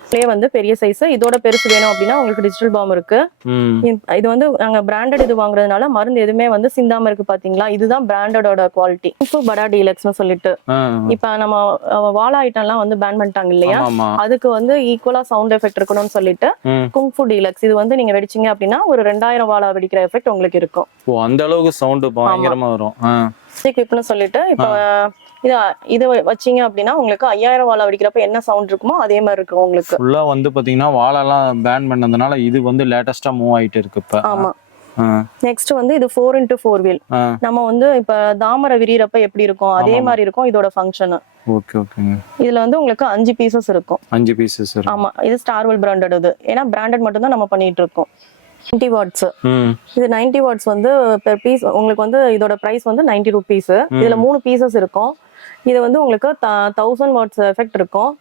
S2: இதுலயே வந்து பெரிய சைஸ் இதோட பெருசு வேணும் அப்படின்னா உங்களுக்கு டிஜிட்டல் பாம் இருக்கு. இது- வந்து நாங்க பிராண்டட் இது வாங்குறதுனால மருந்து எதுவுமே வந்து சிந்தாம இருக்கு பாத்தீங்களா? இதுதான் பிராண்டடோட குவாலிட்டி இப்போ படா டீலக்ஸ்னு சொல்லிட்டு. இப்ப நம்ம அஹ், வாழை ஐட்டம்லாம் வந்து பேன் பண்ணிட்டாங்க இல்லையா? அதுக்கு வந்து ஈக்குவலா சவுண்ட் எஃபெக்ட் இருக்கணும்னு சொல்லிட்டு குங்ஃபு டீலக்ஸ் இது வந்து நீங்க வெடிச்சீங்க அப்படின்னா ஒரு ரெண்டாயிரம் வாழா வெடிக்கிற எஃபெக்ட் உங்களுக்கு இருக்கும்.
S1: அந்த அளவுக்கு சவுண்ட் பயங்கரமா வரும். ஆ
S2: கிளிப்னு சொல்லிட்டு இப்போ இது இது வச்சீங்க அப்படின்னா உங்களுக்கு ஐயாயிரம் வாழா வெடிக்கிறப்ப என்ன சவுண்ட் இருக்குமோ அதே மாதிரி இருக்கும் உங்களுக்கு.
S1: ஃபுல்லா வந்து பாத்தீங்கன்னா வாழெல்லாம் பேன் பண்ணதுனால இது வந்து லேட்டஸ்டா மூவ் ஆயிட்டு இருக்கு இப்ப.
S2: ஆமா. நெக்ஸ்ட் வந்து இது ஃபோர் இன்டூ ஃபோர் வீல் நம்ம வந்து இப்ப தாமரை விரியறப்ப எப்படி இருக்கும்? அதே. மாதிரி இருக்கும் இதோட ஃபங்க்ஷன்
S1: ஓகே ஓகேங்க
S2: இதுல வந்து உங்களுக்கு அஞ்சு பீசஸ் இருக்கும்.
S1: அஞ்சு பீசஸ்
S2: ஆமா. இது ஸ்டார்வெல் பிராண்டட் இது. ஏன்னா பிராண்டட் மட்டும் தான் நம்ம பண்ணிட்டு இருக்கோம். 90 வாட்ஸ். இது 90 வாட்ஸ் வந்து பெர் பீஸ் உங்களுக்கு வந்து இதோட பிரைஸ் வந்து 90 ருபீஸ் இதுல மூணு பீசஸ் இருக்கும். இது வந்து உங்களுக்கு தௌசண்ட் வாட்ஸ் எஃபெக்ட் இருக்கும்.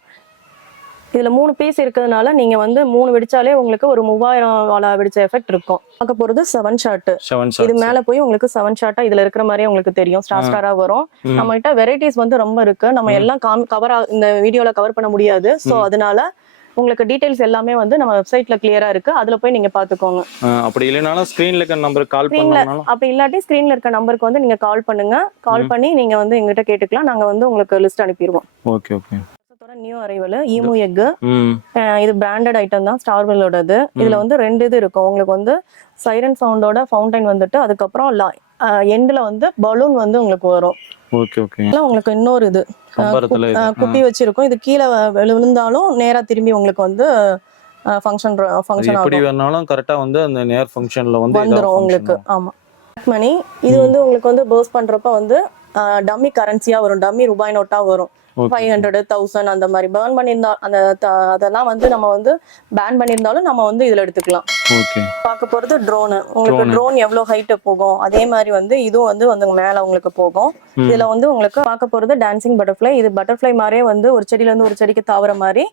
S2: இதுல மூணு பீஸ் இருக்கிறதுனால நீங்க வந்து மூணு வெடிச்சாலே உங்களுக்கு ஒரு மூவாயிரம் வாழா வெடிச்ச எஃபெக்ட் இருக்கும். பார்க்க போறது செவன் ஷாட் இது மேல போய் உங்களுக்கு செவன் ஷாட்டா இதுல இருக்கிற மாதிரியே உங்களுக்கு தெரியும். ஸ்டார் ஸ்டாரா வரும். நம்ம கிட்ட வெரைட்டிஸ் வந்து ரொம்ப இருக்கு. நம்ம எல்லாம் கவர் இந்த வீடியோல கவர் பண்ண முடியாது. சோ அதனால உங்களுக்கு டீடைல்ஸ் எல்லாமே வந்து நம்ம வெப்சைட்ல கிளியரா இருக்கு. அதுல போய் நீங்க பாத்துக்கோங்க.
S1: அப்படி இல்லைனாலும் ஸ்கிரீன்ல இருக்க நம்பருக்கு கால் பண்ணாலும்
S2: அப்படி இல்லாட்டி ஸ்கிரீன்ல இருக்க நம்பருக்கு வந்து நீங்க கால் பண்ணுங்க. கால் பண்ணி நீங்க வந்து எங்கிட்ட கேட்டுக்கலாம். நாங்க வந்து உங்களுக்கு list அனுப்பிடுவோம்.
S1: Okay okay.
S2: New arrival emu egg இது பிராண்டட் ஐட்டம் தான் ஸ்டார்வெல்லோடது இதுல வந்து ரெண்டு இது இருக்கும். உங்களுக்கு வந்து சைரன் சவுண்டோட ஃபவுண்டைன் வந்துட்டு அதுக்கப்புறம் எண்ட்ல வந்து பலூன் வந்து உங்களுக்கு வரும்.
S1: Okay okay.
S2: உங்களுக்கு இன்னொரு இது. குப்பி வச்சிருக்கும். இது கீழே விழு- விழுந்தாலும் நேரா திரும்பி உங்களுக்கு வந்து ஃபங்க்ஷன் ஃபங்க்ஷன்
S1: எப்படி வேணாலும் கரெக்டா வந்து அந்த நேர் ஃபங்க்ஷன்ல வந்து
S2: வந்துரும் உங்களுக்கு. ஆமா. மணி இது வந்து உங்களுக்கு வந்து பர்ஸ் பண்றப்ப வந்து டம்மி கரன்சியா வரும். டம்மி ரூபாய் நோட்டா வரும். ஃபைவ் ஹண்ட்ரட் தௌசண்ட் அந்த மாதிரி பேர்ன் பண்ணியிருந்தா அந்த அதெல்லாம் வந்து நம்ம வந்து பேன் பண்ணியிருந்தாலும் நம்ம வந்து இதுல எடுத்துக்கலாம். பார்க்க போறது ட்ரோனு உங்களுக்கு
S1: Drone.
S2: ட்ரோன் எவ்வளவு ஹைட் போகும்? அதே மாதிரி வந்து இதுவும் வந்து வந்து மேல உங்களுக்கு போகும். இதுல வந்து உங்களுக்கு பார்க்க போறது டான்சிங் பட்டர்ஃப்ளை இது பட்டர்ஃப்ளை மாதிரியே வந்து ஒரு செடியில இருந்து ஒரு செடிக்கு தாவற மாதிரி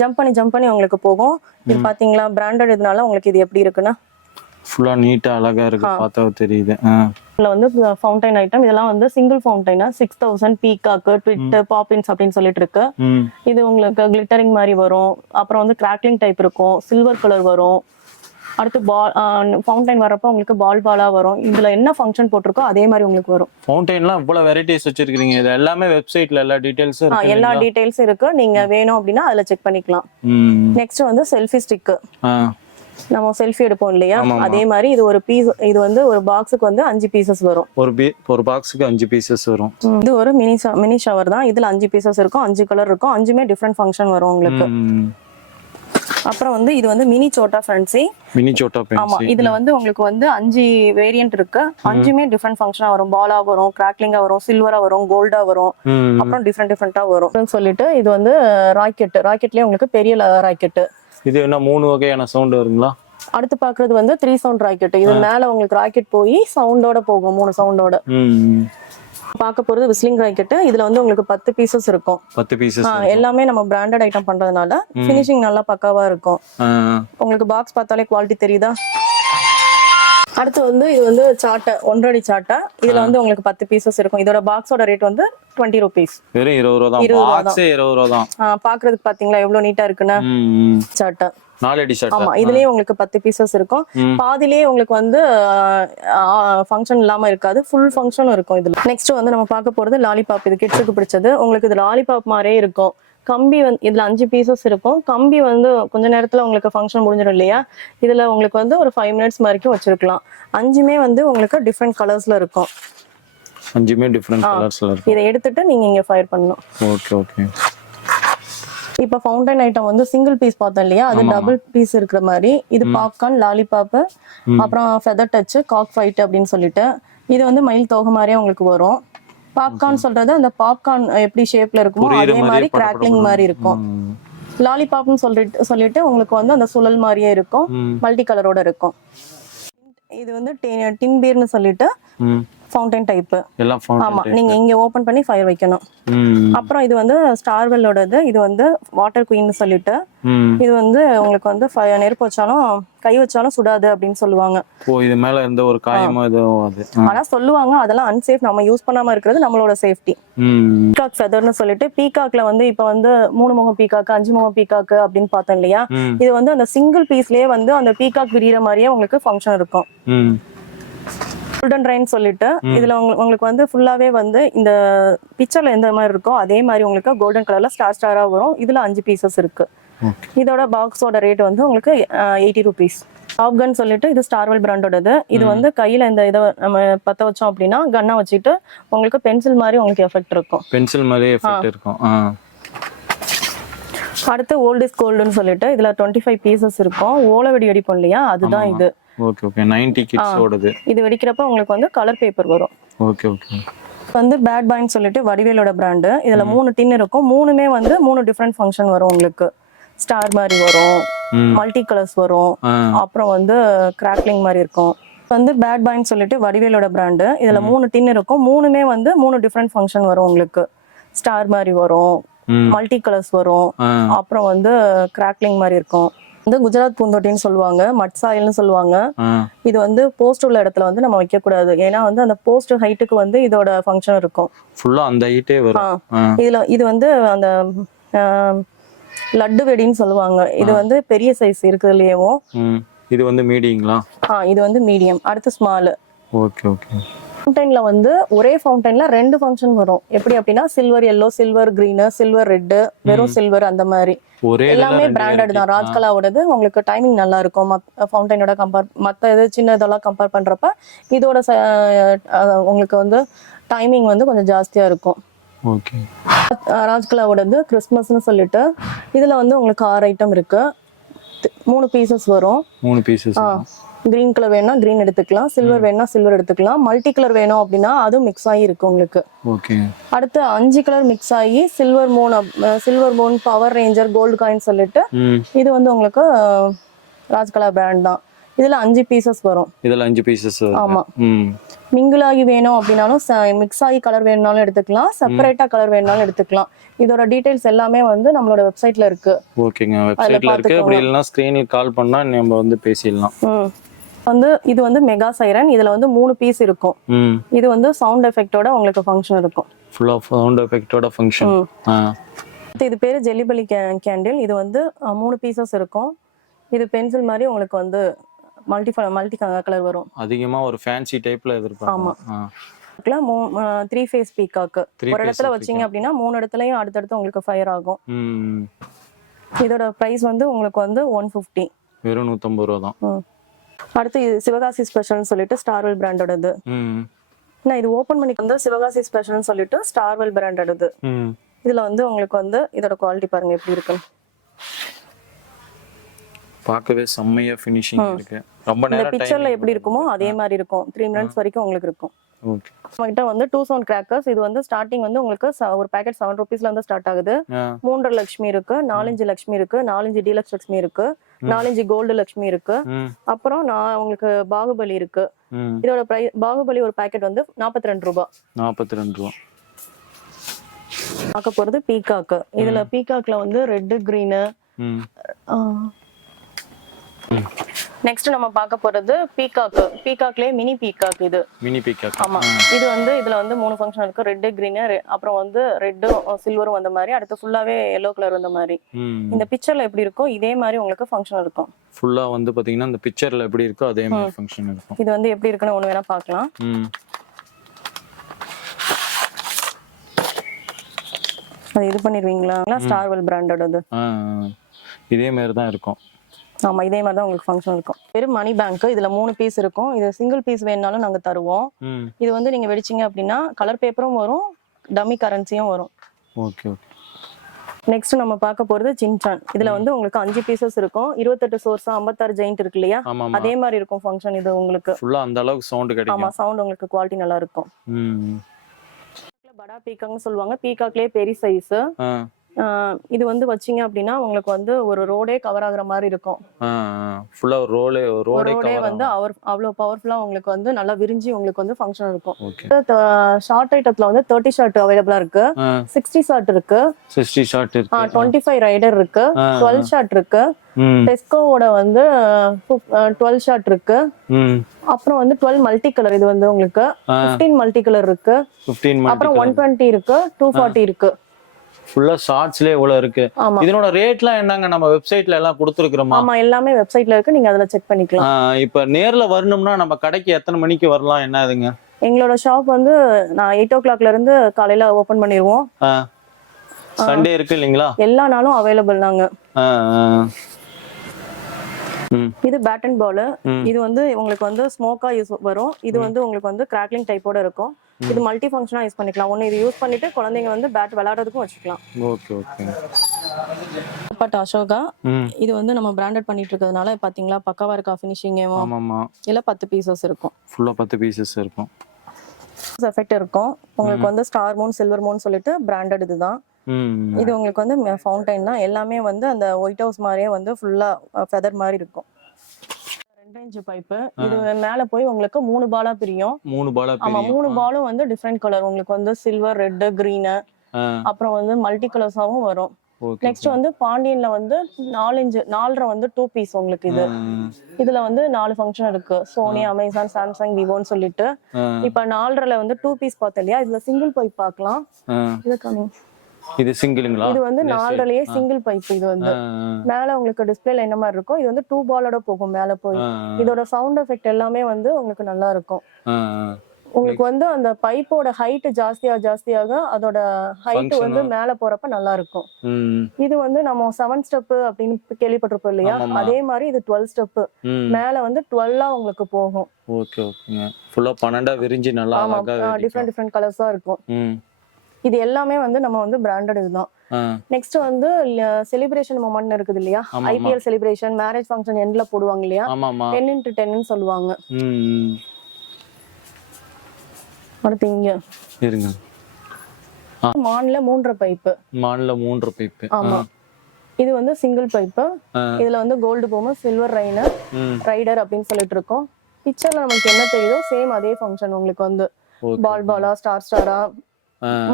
S2: ஜம்ப் பண்ணி ஜம்ப் பண்ணி உங்களுக்கு போகும். இது பாத்தீங்களா? பிராண்டட் இதனால உங்களுக்கு இது எப்படி இருக்குன்னா
S1: ஃபுல்லா நீட்டா அழகா இருக்கு. பார்த்தா தெரியுது.
S2: இதுல வந்து ஃபவுண்டைன் ஐட்டம் இதெல்லாம் வந்து single ஃபவுண்டைனா six thousand peacock tweet Poppins அப்படின்னு சொல்லிட்டு இருக்கு. இது உங்களுக்கு கிளிட்டரிங் மாதிரி வரும். அப்புறம் வந்து கிராக்லிங் டைப் இருக்கும். சில்வர் கலர் வரும். அடுத்து பால் ஃபவுண்டைன் வரப்போ உங்களுக்கு பால் பாலா வரும். இதுல என்ன ஃபங்க்ஷன் போட்டிருக்கோ அதே மாதிரி உங்களுக்கு வரும்.
S1: ஃபவுண்டைன்லாம் இவ்வளவு வெரைட்டிஸ் வச்சிருக்கீங்க இது எல்லாமே வெப்சைட்ல எல்லா இருக்கு
S2: எல்லா? டீடைல்ஸும் இருக்கு. நீங்க வேணும் அப்படின்னா அதுல செக் பண்ணிக்கலாம். நெக்ஸ்ட் வந்து செல்ஃபி ஸ்டிக்
S1: ஆ.
S2: நம்ம செல்ஃபி எடுப்போம் இல்லையா. அதே மாதிரி இது ஒரு பீஸ் இது வந்து ஒரு பாக்ஸுக்கு வந்து அஞ்சு பீசஸ் வரும்.
S1: ஒரு பீ ஒரு பாக்ஸுக்கு அஞ்சு பீசஸ் வரும்.
S2: இது ஒரு மினி மினி ஷவர் தான். இதுல அஞ்சு பீசஸ் இருக்கும் அஞ்சு கலர் இருக்கும் அஞ்சுமே டிஃப்ரெண்ட் ஃபங்க்ஷன் வரும் உங்களுக்கு. அப்புறம் வந்து இது வந்து மினி சோட்டா ஃபேன்சி
S1: மினி சோட்டா
S2: ஆமா இதுல வந்து உங்களுக்கு வந்து அஞ்சு வேரியன்ட் இருக்கு. அஞ்சுமே டிஃப்ரெண்ட் ஃபங்க்ஷனா வரும். பாலா வரும் கிராக்லிங்கா வரும் சில்வரா வரும் கோல்டா வரும். அப்புறம் டிஃப்ரெண்ட் டிஃப்ரெண்டா வரும். சொல்லிட்டு இது வந்து ராக்கெட் ராக்கெட்லயே உங்களுக்கு பெரிய ராக்கெட்
S1: இது என்ன மூணு வகையான சவுண்ட் வருங்களா?
S2: அடுத்து பாக்குறது வந்து த்ரீ சவுண்ட் ராக்கெட் இது மேல உங்களுக்கு ராக்கெட் போய் சவுண்டோட போகும் மூணு சவுண்டோட. பார்க்க போறது விஸ்லிங் ராக்கெட் இதுல வந்து உங்களுக்கு பத்து பீசஸ் இருக்கும்.
S1: பத்து பீசஸ்
S2: எல்லாமே நம்ம பிராண்டட் ஐட்டம் பண்றதுனால ஃபினிஷிங் நல்லா பக்காவா இருக்கும். உங்களுக்கு பாக்ஸ் பார்த்தாலே குவாலிட்டி தெரியுதா? அடுத்து வந்து இது வந்து சாட்டை ஒன்றரை சாட்டை இதுல வந்து உங்களுக்கு பத்து பீசஸ் இருக்கும். இதோட பாக்ஸோட ரேட் வந்து டுவெண்ட்டி ருபீஸ்
S1: வெறும் இருபது ரூபா தான்.
S2: இருபது ரூபா
S1: பாக்ஸே இருபது ரூபா தான்.
S2: பாக்குறதுக்கு பாத்தீங்களா? எவ்வளவு நீட்டா இருக்குன்னு. சாட்டை
S1: நாலடி ஷர்ட்
S2: ஆமா இதுலயே உங்களுக்கு பத்து பீசஸ் இருக்கும். பாதிலேயே உங்களுக்கு வந்து ஃபங்க்ஷன் இல்லாம இருக்காது. ஃபுல் ஃபங்க்ஷனும் இருக்கும் இதுல. நெக்ஸ்ட் வந்து நம்ம பார்க்க போறது லாலிபாப் இது கிட்ஸுக்கு பிடிச்சது. உங்களுக்கு இது லாலிபாப் மாதிரியே இருக்கும். கம்பி வந்து இதுல அஞ்சு பீசஸ் இருக்கும். கம்பி வந்து கொஞ்ச நேரத்துல உங்களுக்கு ஃபங்க்ஷன் முடிஞ்சிடும் இல்லையா? இதுல உங்களுக்கு வந்து ஒரு ஃபைவ் மினிட்ஸ் வரைக்கும் வச்சிருக்கலாம். அஞ்சுமே வந்து உங்களுக்கு டிஃப்ரெண்ட் கலர்ஸ்ல இருக்கும்.
S1: அஞ்சுமே டிஃப்ரெண்ட் கலர்ஸ்ல இருக்கும்.
S2: இதை எடுத்துட்டு நீங்க இங்க ஃபயர் பண்ணணும்.
S1: ஓகே ஓகே
S2: இப்ப ஃபவுண்டன் ஐட்டம் வந்து சிங்கிள் பீஸ் பார்த்தோம் இல்லையா? அது டபுள் பீஸ் இருக்கிற மாதிரி. இது பாப்கார்ன் லாலிபாப் அப்புறம் ஃபெதர் டச் காக் ஃபைட் அப்படின்னு சொல்லிட்டு. இது வந்து மயில் தோகை மாதிரியே உங்களுக்கு வரும். பாப்கார்ன் சொல்றது அந்த பாப்கார்ன் எப்படி ஷேப்ல இருக்குமோ அதே மாதிரி கிராக்லிங் மாதிரி இருக்கும். லாலிபாப்னு சொல்லிட்டு சொல்லிட்டு உங்களுக்கு வந்து அந்த சுழல் மாதிரியே இருக்கும். மல்டி கலரோட இருக்கும் இது வந்து டின் பீர்னு சொல்லிட்டு. ஃபவுண்டன் டைப்
S1: எல்லாம்
S2: ஆமா நீங்க இங்க ஓபன் பண்ணி ஃபயர் வைக்கணும். அப்புறம் இது வந்து ஸ்டார்வெல்லோடது இது வந்து வாட்டர் குயின் சொல்லிட்டு இது வந்து உங்களுக்கு வந்து நெருப்பு வச்சாலும் கை வச்சாலும் சுடாது அப்படின்னு சொல்லுவாங்க.
S1: ஓ இது மேல எந்த ஒரு காயமோ ஆ.
S2: ஆனா சொல்லுவாங்க அதெல்லாம் அன்சேஃப் நம்ம யூஸ் பண்ணாம இருக்கிறது நம்மளோட சேஃப்டி பீகாக் ஃபெதர்னு சொல்லிட்டு பீகாக்ல வந்து இப்ப வந்து மூணு முகம் பீகாக்கு அஞ்சு முகம் பீகாக்கு அப்படின்னு பார்த்தோம் இல்லையா? இது வந்து அந்த சிங்கிள் பீஸ்லயே வந்து அந்த பீகாக் விரியிற மாதிரியே உங்களுக்கு ஃபங்க்ஷன் இருக்கும்.
S1: ம்
S2: கோல்டன் ரைன் சொல்லிட்டு இதுல உங்க- உங்களுக்கு வந்து ஃபுல்லாவே வந்து இந்த பிக்சர்ல எந்த மாதிரி இருக்கோ அதே மாதிரி உங்களுக்கு கோல்டன் கலர்ல ஸ்டார் ஸ்டாரா வரும். இதுல அஞ்சு பீசஸ் இருக்கு. இதோட பாக்ஸோட ரேட் வந்து உங்களுக்கு எயிட்டி ருபீஸ் கன் சொல்லிட்டு இது ஸ்டார்வெல் பிராண்டோடது இது வந்து கையில இந்த இதை நம்ம பத்த வச்சோம் அப்படின்னா கன்னை வச்சுட்டு உங்களுக்கு பென்சில் மாதிரி உங்களுக்கு எஃபெக்ட் இருக்கும்.
S1: பென்சில் மாதிரி எஃபெக்ட் இருக்கும்.
S2: அடுத்து ஓல்ட் இஸ் கோல்டுன்னு சொல்லிட்டு இதுல டுவெண்ட்டி ஃபைவ் பீசஸ் இருக்கும். ஓலை வெடி வெடிப்போம் இல்லையா? அதுதான் இது.
S1: ஓகே ஓகே நைன்டி கிட்ஸ் ஓடுது.
S2: இது வெடிக்கிறப்ப உங்களுக்கு வந்து கலர் பேப்பர் வரும்.
S1: ஓகே ஓகே
S2: வந்து பேட் பாய்ன்னு சொல்லிட்டு வடிவேலோட பிராண்டு இதுல மூணு டின் இருக்கும். மூணுமே வந்து மூணு டிஃப்ரெண்ட் ஃபங்க்ஷன் வரும் உங்களுக்கு. ஸ்டார் மாதிரி வரும். மல்டி கலர்ஸ் வரும். அப்புறம் வந்து கிராக்லிங் மாதிரி இருக்கும். வந்து பேட் பாய்ன்னு சொல்லிட்டு வடிவேலோட பிராண்டு இதுல மூணு டின் இருக்கும். மூணுமே வந்து மூணு டிஃப்ரெண்ட் ஃபங்க்ஷன் வரும் உங்களுக்கு. ஸ்டார் மாதிரி வரும். மல்டி கலர்ஸ் வரும். அப்புறம் வந்து கிராக்லிங் மாதிரி இருக்கும். வந்து குஜராத் பூந்தொட்டின்னு சொல்லுவாங்க மட் சாயல்னு சொல்லுவாங்க. இது வந்து போஸ்ட் உள்ள இடத்துல வந்து நம்ம வைக்க கூடாது ஏன்னா வந்து அந்த போஸ்ட் ஹைட்டுக்கு வந்து இதோட ஃபங்க்ஷன் இருக்கும்.
S1: ஃபுல்லா அந்த ஹைட்டே. வரும்.
S2: இதுல இது வந்து அந்த லட்டு வெடின்னு சொல்லுவாங்க. இது வந்து பெரிய சைஸ் இருக்குதுலயேவும்
S1: இது வந்து மீடியங்களா?
S2: ஆ இது வந்து மீடியம். அடுத்து ஸ்மால்
S1: ஓகே ஓகே.
S2: ஃபவுண்டைன்ல வந்து ஒரே ஃபவுண்டைன்ல ரெண்டு ஃபங்க்ஷன் வரும். எப்படி அப்படின்னா silver yellow silver green silver red வெறும் சில்வர் அந்த மாதிரி. எல்லாமே பிராண்டட் தான். ராஜ்கலாவோடது உங்களுக்கு டைமிங் நல்லா இருக்கும். ஃபவுண்டைனோட கம்பேர் மற்ற இது சின்ன இதெல்லாம் கம்பேர் பண்றப்ப இதோட உங்களுக்கு வந்து டைமிங் வந்து கொஞ்சம் ஜாஸ்தியா இருக்கும்.
S1: ஓகே.
S2: ராஜ்கலாவோடது கிறிஸ்மஸ்னு சொல்லிட்டு இதுல வந்து உங்களுக்கு ஆறு ஐட்டம் இருக்கு. மூணு பீசஸ் வரும்.
S1: மூணு பீசஸ்
S2: கிரீன் கலர் வேணும்னா கிரீன் எடுத்துக்கலாம். சில்வர் வேணும்னா சில்வர் எடுத்துக்கலாம். மல்டி கலர் வேணும் அப்படின்னா அதுவும் மிக்ஸ் ஆகி இருக்கு உங்களுக்கு அடுத்து அஞ்சு கலர் மிக்ஸ் ஆகி silver moon silver moon power ranger gold coin சொல்லிட்டு இது வந்து உங்களுக்கு ராஜ்கலா பிராண்ட் தான். இதுல அஞ்சு பீசஸ் வரும்.
S1: இதில் அஞ்சு பீசஸ்
S2: ஆமா. மிங்கிள் ஆகி வேணும் அப்படின்னாலும் மிக்ஸ் ஆகி கலர் வேணும்னாலும் எடுத்துக்கலாம். செப்பரேட்டா கலர் வேணும்னாலும் எடுத்துக்கலாம். இதோட டீடைல்ஸ் எல்லாமே வந்து நம்மளோட வெப்சைட்ல இருக்கு.
S1: ஓகேங்க வெப்சைட்ல இருக்கு. அப்படி. இல்லைன்னா ஸ்க்ரீனில் கால் பண்ணா நம்ம வந்து பேசிடலாம்.
S2: வந்து இது வந்து மெகா சைரன் இதுல வந்து மூணு பீஸ் இருக்கும். இது வந்து சவுண்ட் எஃபெக்டோட உங்களுக்கு ஃபங்க்ஷன் இருக்கும்.
S1: ஃபுல்லாக சவுண்ட் எஃபெக்டோட ஃபங்க்ஷன்
S2: இது பேரு ஜெல்லிபலி கேண்டில் இது வந்து மூணு பீசஸ் இருக்கும். இது பென்சில் மாதிரி உங்களுக்கு வந்து மல்டி மல்டி கலர் வரும்.
S1: அதிகமா ஒரு ஃபேன்சி டைப்ல எதிர்பார்க்கலாம். ஆ.
S2: த்ரீ ஃபேஸ்
S1: Three
S2: ஒரு இடத்துல வச்சீங்க அப்படின்னா மூணு இடத்துலயும் அடுத்தடுத்து உங்களுக்கு ஃபயர் ஆகும். இதோட ப்ரைஸ் வந்து உங்களுக்கு வந்து ஒன் ஃபிஃப்டி
S1: வெறும் நூற்றம்பது ரூபா தான்.
S2: அடுத்து இது சிவகாசி ஸ்பெஷல்னு சொல்லிட்டு ஸ்டார்வெல் பிராண்டோடது நான் இது ஓப்பன் பண்ணி வந்து சிவகாசி ஸ்பெஷல்னு சொல்லிட்டு ஸ்டார்வெல் பிராண்டோடது இதுல வந்து உங்களுக்கு வந்து இதோட குவாலிட்டி பாருங்க எப்படி இருக்கு
S1: பார்க்கவே செம்மையா ஃபினிஷிங் இருக்கு. ரொம்ப நேரம்
S2: பிக்சர்ல எப்படி இருக்குமோ அதே மாதிரி இருக்கும். த்ரீ மினிட்ஸ் வரைக்கும் உங்களுக்கு இருக்கும். நம்மகிட்ட வந்து டூ சவுண்ட் கிராக்கர்ஸ் இது வந்து ஸ்டார்டிங் வந்து உங்களுக்கு ஒரு பேக்கெட் செவன் ருபீஸ்ல இருந்து ஸ்டார்ட் ஆகுது. மூன்றரை லட்சுமி இருக்கு நாலஞ்சு லட்சுமி இருக்கு நாலஞ்சு டீலக்ஸ் லட்சுமி இருக்கு நாலஞ்சு கோல்டு லட்சுமி இருக்கு. அப்புறம் நான் உங்களுக்கு பாகுபலி இருக்கு. இதோட பிரை பாகுபலி ஒரு பேக்கெட் வந்து நாற்பத்தி ரெண்டு ரூபாய்
S1: நாற்பத்தி ரெண்டு ரூபா.
S2: பார்க்க போறது பீகாக்கு இதுல பீகாக்ல வந்து ரெட் கிரீனு நெக்ஸ்ட் நம்ம பார்க்க போறது பீகாக்கு பீகாக்லயே மினி பீகாக் இது.
S1: மினி பிக்கப்
S2: ஆமா. இது வந்து இதுல வந்து மூணு ஃபங்க்ஷன் இருக்கு. ரெட் கிரீன் அப்புறம் வந்து ரெட்டும் சில்வரும் வந்த மாதிரி அடுத்து ஃபுல்லாவே எல்லோ கலர் வந்த மாதிரி. இந்த பிக்சர்ல எப்படி இருக்கோ இதே மாதிரி உங்களுக்கு ஃபங்க்ஷன் இருக்கும்.
S1: ஃபுல்லா வந்து பாத்தீங்கன்னா இந்த பிக்சர்ல எப்படி இருக்கோ அதே மாதிரி ஃபங்க்ஷன் இருக்கும்.
S2: இது வந்து எப்படி இருக்குன்னு ஒண்ணு வேணா பார்க்கலாம். அது இது பண்ணிடுவீங்களா ஸ்டார்வெல் பிராண்டோடது
S1: ஆ ஆ. இதே மாதிரி தான் இருக்கும்.
S2: ஆமா இதே மாதிரி தான் உங்களுக்கு ஃபங்க்ஷன் இருக்கும். வெறும் மணி பேங்க் இதுல மூணு பீஸ் இருக்கும். இது சிங்கிள் பீஸ் வேணுனாலும் நாங்க தருவோம். இது வந்து நீங்க வெடிச்சீங்க அப்படின்னா கலர் பேப்பரும் வரும் டம்மி கரன்சியும் வரும்.
S1: Okay okay.
S2: நெக்ஸ்ட் நம்ம பார்க்க போறது சின்சான் இதுல வந்து உங்களுக்கு அஞ்சு பீசஸ் இருக்கும். இருபத்தெட்டு சோர்ஸ் ஐம்பத்தாறு ஜெயிண்ட் இருக்கு இல்லையா?
S1: ஆமா ஆமா
S2: அதே மாதிரி இருக்கும் ஃபங்க்ஷன் இது உங்களுக்கு.
S1: ஃபுல்லா அந்த அளவுக்கு சவுண்ட்
S2: ஆமா
S1: கிடைக்கும்
S2: சவுண்ட் உங்களுக்கு குவாலிட்டி நல்லா இருக்கும். படா பீக்காக்னு சொல்லுவாங்க. பீக்காக்லயே பெரிய சைஸ் இது வந்து வச்சீங்க அப்படின்னா உங்களுக்கு வந்து ஒரு ரோடே கவர் ஆகுற மாதிரி இருக்கும்.
S1: ஃபுல்லா ரோலே ரோடே
S2: வந்து அவர் அவ்வளவு பவர்ஃபுல்லா உங்களுக்கு வந்து நல்லா விரிஞ்சு உங்களுக்கு வந்து ஃபங்க்ஷன் இருக்கும். ஷார்ட் ஐட்டத்துல வந்து தேர்ட்டி ஷார்ட் அவைலபிளா இருக்கு. சிக்ஸ்டி ஷார்ட் இருக்கு.
S1: சிக்ஸ்டி ஷார்ட் இருக்கு.
S2: டுவெண்ட்டி ஃபைவ் ரைடர் இருக்கு. டுவெல் ஷார்ட் இருக்கு. டெஸ்கோவோட வந்து டுவெல் ஷார்ட் இருக்கு. அப்புறம் வந்து டுவெல் மல்டி கலர் இது வந்து உங்களுக்கு. ஃபிஃப்டீன் மல்டி கலர் இருக்கு. அப்புறம் ஒன் டுவெண்ட்டி இருக்கு. டூ ஃபார்ட்டி இருக்கு.
S1: ஃபுல்லா ஷார்ட்ஸ்லயே இவ்வளவு இருக்கு. இதனோட ரேட்லாம் என்னங்க? நம்ம வெப்சைட்ல எல்லாம் கொடுத்துருக்குறோமா?
S2: ஆமா எல்லாமே வெப்சைட்ல இருக்கு. நீங்க அதுல செக் பண்ணிக்கலாம்.
S1: இப்ப நேர்ல வரணும்னா நம்ம கடைக்கு எத்தனை மணிக்கு வரலாம்? என்ன இதுங்க?
S2: எங்களோட ஷாப் வந்து நான் எயிட் ஓ கிளாக்ல இருந்து காலையில ஓபன் பண்ணிடுவோம்
S1: சண்டே இருக்கு இல்லைங்களா?
S2: எல்லா நாளும் அவைலபிள்.
S1: ம்
S2: இது பேட் அண்ட் பால். இது வந்து உங்களுக்கு வந்து ஸ்மோக்கா யூஸ் வரும். இது வந்து உங்களுக்கு வந்து கிராக்லிங் டைப்போட இருக்கும். இது மல்டி ஃபங்க்ஷனா யூஸ் பண்ணிக்கலாம். ஒன்னு இது யூஸ் பண்ணிட்டு குழந்தைங்க வந்து பேட் விளையாடுறதுக்கும் வச்சுக்கலாம்.
S1: Okay okay.
S2: பட் அசோகா இது வந்து நம்ம பிராண்டட் பண்ணிட்டு இருக்கிறதுனால பாத்தீங்களா? பக்காவா இருக்கா ஃபினிஷிங்கும்
S1: ஆமாம்மா.
S2: இல்ல பத்து பீசஸ் இருக்கும்.
S1: ஃபுல்லா பத்து பீசஸ் இருக்கும்.
S2: எஃபெக்ட் இருக்கும். உங்களுக்கு வந்து ஸ்டார் மூன் சில்வர் மூன் சொல்லிட்டு பிராண்டட் இதுதான். இது உங்களுக்கு வந்து ஃபவுண்டைன் தான் எல்லாமே வந்து அந்த ஒயிட் ஹவுஸ் மாதிரியே வந்து ஃபுல்லா ஃபெதர் மாதிரி இருக்கும். ரெண்டு இன்ச்சு பைப்பு இது மேல போய் உங்களுக்கு மூணு பாலா பிரியும்.
S1: மூணு பாலா
S2: ஆமா மூணு பாலும் வந்து டிஃப்ரெண்ட் கலர் உங்களுக்கு வந்து சில்வர் ரெட் green அப்புறம் வந்து மல்டி கலர்ஸாவும் வரும். நெக்ஸ்ட் வந்து பாண்டியன்ல வந்து நாலஞ்சு நாலரை வந்து டூ பீஸ் உங்களுக்கு இது. இதுல வந்து நாலு ஃபங்க்ஷன் இருக்கு. சோனி அமேசான் சாம்சங் விவோன்னு சொல்லிட்டு. இப்ப நாலரைல வந்து டூ பீஸ் பார்த்தோம் இல்லையா? இதுல சிங்கிள் பைப் பார்க்கலாம். இது கம்மி.
S1: இது சிங்கிளுங்களா
S2: இது வந்து நாலரைலயே சிங்கிள் பைப் இது வந்து மேல உங்களுக்கு டிஸ்பிளேல என்ன மாதிரி இருக்கும் இது வந்து டூ பாலோட போகும் மேல போய். இதோட சவுண்ட் எஃபெக்ட் எல்லாமே வந்து உங்களுக்கு நல்லா இருக்கும். உங்களுக்கு வந்து அந்த பைப்போட ஹைட் ஜாஸ்தியாக ஜாஸ்தியாக அதோட ஹைட் வந்து மேல போறப்ப நல்லா இருக்கும். இது வந்து நம்ம செவன் ஸ்டெப் அப்படின்னு கேள்விப்பட்டிருப்போம் இல்லையா. அதே மாதிரி இது டுவெல் ஸ்டெப் மேல வந்து டுவெல்லா உங்களுக்கு போகும்.
S1: ஓகே ஓகேங்க ஃபுல்லா பன்னெண்டா விரிஞ்சு நல்லா
S2: ஆமா. டிஃப்ரெண்ட் டிஃப்ரெண்ட் கலர்ஸா இருக்கும். இது எல்லாமே வந்து நம்ம வந்து பிராண்டட் இதுதான். நெக்ஸ்ட் வந்து செலிப்ரேஷன் மொமெண்ட் இருக்குது இல்லையா. ஐபிஎல் செலிப்ரேஷன் மேரேஜ் ஃபங்க்ஷன் எண்ட்ல போடுவாங்க இல்லையா? டென் இன்ட்டு டென்னு சொல்லுவாங்க. அடுத்து இங்க.
S1: இருங்க.
S2: மான்ல மூன்றரை பைப்பு
S1: மான்ல மூன்று பைப்பு
S2: ஆமா. இது வந்து சிங்கிள் பைப்பு. இதுல வந்து கோல்டு போமு சில்வர் ரைனர் ரைடர் அப்படின்னு சொல்லிட்டு இருக்கோம். பிக்சர்ல நமக்கு என்ன தெரியுதோ சேம் அதே ஃபங்க்ஷன் உங்களுக்கு வந்து. பால் பாலா ஸ்டார் ஸ்டாரா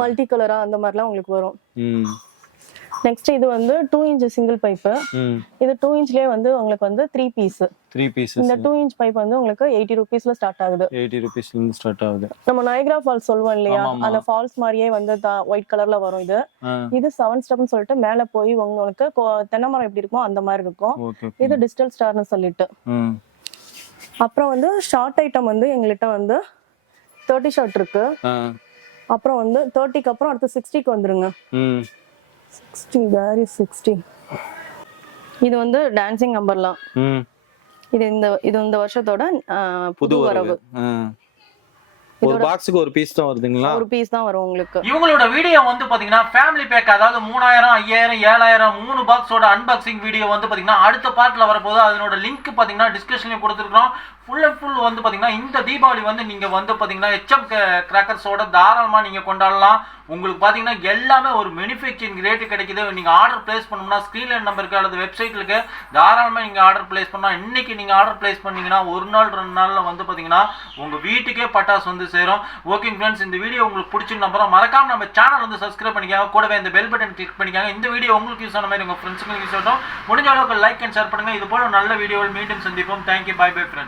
S2: மல்டி கலரா அந்த மாதிரிலாம் உங்களுக்கு வரும். நெக்ஸ்ட் இது வந்து டூ இன்ச் சிங்கிள் பைப்பு
S1: ம்.
S2: இது டூ இன்ச்லயே வந்து உங்களுக்கு வந்து த்ரீ பீஸ்
S1: த்ரீ பீசஸ்
S2: இந்த டூ இன்ச் பைப் வந்து உங்களுக்கு எயிட்டி ருபீஸ்ல ஸ்டார்ட் ஆகுது.
S1: எயிட்டி ருபீஸ்லேருந்து ஸ்டார்ட் ஆகுது.
S2: நம்ம நயக்ரா ஃபால்ஸ் சொல்லுவோம் இல்லையா. அந்த ஃபால்ஸ் மாதிரியே வந்து ஒயிட் கலர்ல வரும் இது. இது செவன் ஸ்டெப்னு சொல்லிட்டு மேல போய் உங்களுக்கு தென்னை மரம் எப்படி இருக்குமோ அந்த மாதிரி இருக்கும். இது டிஜிட்டல் ஸ்டார்னு சொல்லிட்டு. அப்புறம் வந்து ஷார்ட் ஐட்டம் வந்து எங்கள்கிட்ட வந்து தேர்ட்டி ஷார்ட் இருக்கு. அப்புறம் வந்து தேர்ட்டிக்கு அப்புறம் அடுத்து சிக்ஸ்டிக்கு வந்துருங்க.
S1: ம்.
S2: சிக்ஸ்டி வேரி சிக்ஸ்டி இது வந்து டான்சிங் நம்பர்லாம்
S1: ம்.
S2: இது இந்த இது இந்த வருஷத்தோட
S1: புது வரவு. ஒரு பாக்ஸுக்கு ஒரு பீஸ் தான் வருதுங்களா?
S2: ஒரு பீஸ் தான் வரும் உங்களுக்கு.
S1: இவங்களோட வீடியோ வந்து பாத்தீங்கன்னா ஃபேமிலி பேக் அதாவது மூணாயிரம் ஐயாயிரம் ஏழாயிரம் மூணு பாக்ஸோட அன்பாக்சிங் வீடியோ வந்து பாத்தீங்கன்னா அடுத்த பார்ட்ல வரப்போது அதனோட லிங்க் பாத்தீங்கன்னா டிஸ்கிரிப்ஷன்லயும் கொடுத்துருக்கோம் ஃபுல் அண்ட் ஃபுல் வந்து பாத்தீங்கன்னா இந்த தீபாவளி வந்து நீங்க வந்து பாத்தீங்கன்னா ஹெச்எம் கிராக்கர்ஸோட தாராளமா நீங்க கொண்டாடலாம். உங்களுக்கு பாத்தீங்கன்னா எல்லாமே ஒரு மேனுஃபேக்சரிங் ரேட்டு கிடைக்குது. நீங்க ஆர்டர் பிளேஸ் பண்ணணும்னா ஸ்க்ரீன்ல நம்பருக்கு அல்லது வெப்சைட்ல இருக்கு தாராளமா நீங்க ஆர்டர் பிளேஸ் பண்ணா இன்னைக்கு நீங்க ஆர்டர் பிளேஸ் பண்ணீங்கன்னா ஒரு நாள் ரெண்டு நாள்ல வந்து பாத்தீங்கன்னா உங்க வீட்டுக்கே பட்டாசு வந்து சேரும் ஓகே ஃப்ரெண்ட்ஸ் இந்த வீடியோ உங்களுக்கு பிடிச்சிருந்த அப்புறம் மறக்காம நம்ம சேனல் வந்து சப்ஸ்கிரைப் பண்ணிக்காங்க கூடவே இந்த பெல் பட்டன் கிளிக் பண்ணிக்காங்க இந்த வீடியோ உங்களுக்கு யூஸ் ஆன மாதிரி உங்கள் ஃப்ரெண்ட்ஸுங்களுக்கு யூஸ் ஆகட்டும். முடிஞ்ச அளவுக்கு லைக் அண்ட் ஷேர் பண்ணுங்க. இது போல நல்ல வீடியோவில் மீண்டும் சந்திப்போம். Thank you bye bye friends